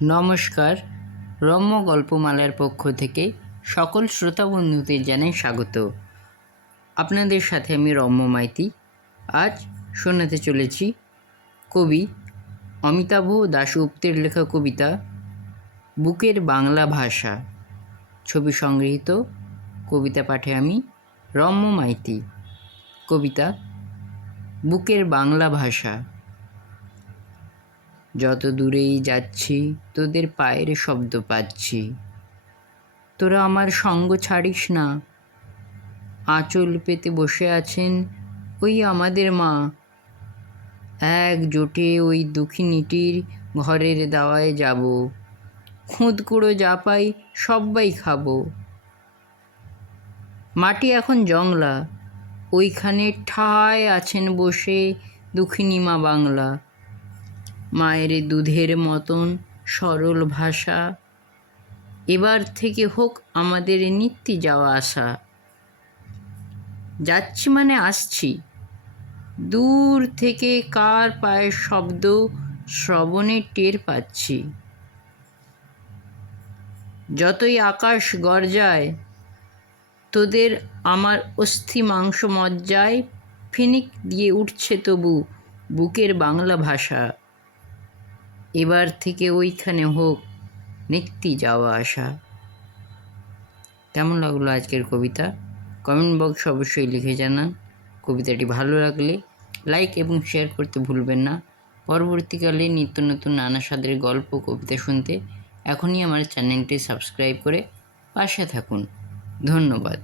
নমস্কার, রম্য গল্পমালার পক্ষ থেকে সকল শ্রোতা বন্ধুদের জানাই স্বাগত। আপনাদের সাথে আমি রম্য মাইতি। আজ শোনাতে চলেছি কবি অমিতাভ দাশগুপ্তের লেখা কবিতা বুকের বাংলা ভাষা। ছবি সংগৃহীত। কবিতা পাঠে আমি রম্য মাইতি। কবিতা বুকের বাংলা ভাষা। যত দূরেই যাচ্ছি তোদের পায়ের শব্দ পাচ্ছি, তোরা আমার সঙ্গ ছাড়িস না। আঁচল পেতে বসে আছেন ওই আমাদের মা, একজোটে ওই দুঃখিনীটির ঘরের দাওয়ায় যাব। খুঁত কুড়ো যা পাই সব্বাই খাবো। মাটি এখন জংলা, ওইখানে ঠায় আছেন বসে দুঃখিনী মা বাংলা। মায়ের দুধের মতন সরল ভাষা, এবার থেকে হোক আমাদের নিত্যি যাওয়া আসা। যাচ্ছি মানে আসছি, দূর থেকে কার পায়ের শব্দ শ্রবণে টের পাচ্ছি। যতই আকাশ গর্জায় তোদের আমার অস্থি মাংস মজ্জায় ফিনিক দিয়ে উঠছে তবু বুকের বাংলা ভাষা। এবার থেকে ওইখানে হোক নিত্যি যাওয়া আসা। কেমন লাগলো আজকের কবিতা? কমেন্ট বক্সে অবশ্যই লিখে জানান। কবিতাটি ভালো লাগলে লাইক এবং শেয়ার করতে ভুলবেন না। পরবর্তীকালে নিত্য নতুন নানা স্বাদের গল্প কবিতা শুনতে এখনই আমার চ্যানেলটি সাবস্ক্রাইব করে পাশে থাকুন। ধন্যবাদ।